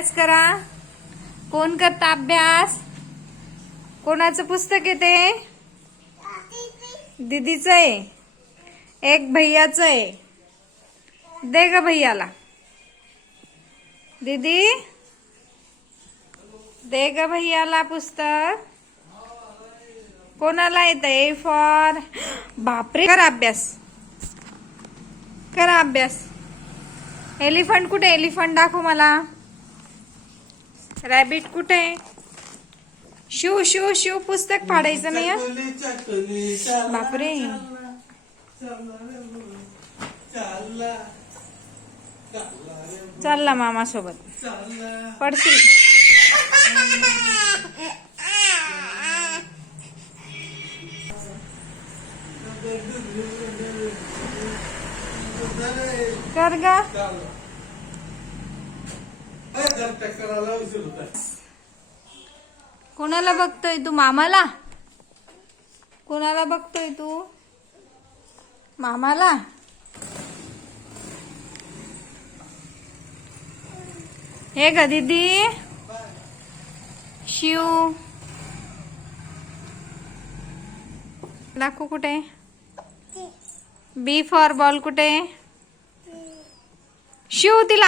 अभ्यास करा. कोण करता अभ्यास? कोणाचं पुस्तक येते ते? दीदीचं आहे. एक भैयाचं आहे. दे ग भैयाला. दीदी? दे ग भैयाला पुस्तक. कोणाला येत? ए फॉर बापरे कर अभ्यास. करा अभ्यास. एलिफंट कुठे? एलिफंट दाखव मला. रॅबिट कुठे आहे शिव शिव शिव पुस्तक फाडायचं नाही हं? बापरे. चालला, मामा सोबत पडशील कर ग टक्कर आला उशीर होता. कोणाला बघतोय तू? मामाला? कोणाला बघतोय तू? मामाला? हे ग दीदी. शिव. दाखव कुठे? बी फॉर बॉल कुठे? शिव तिला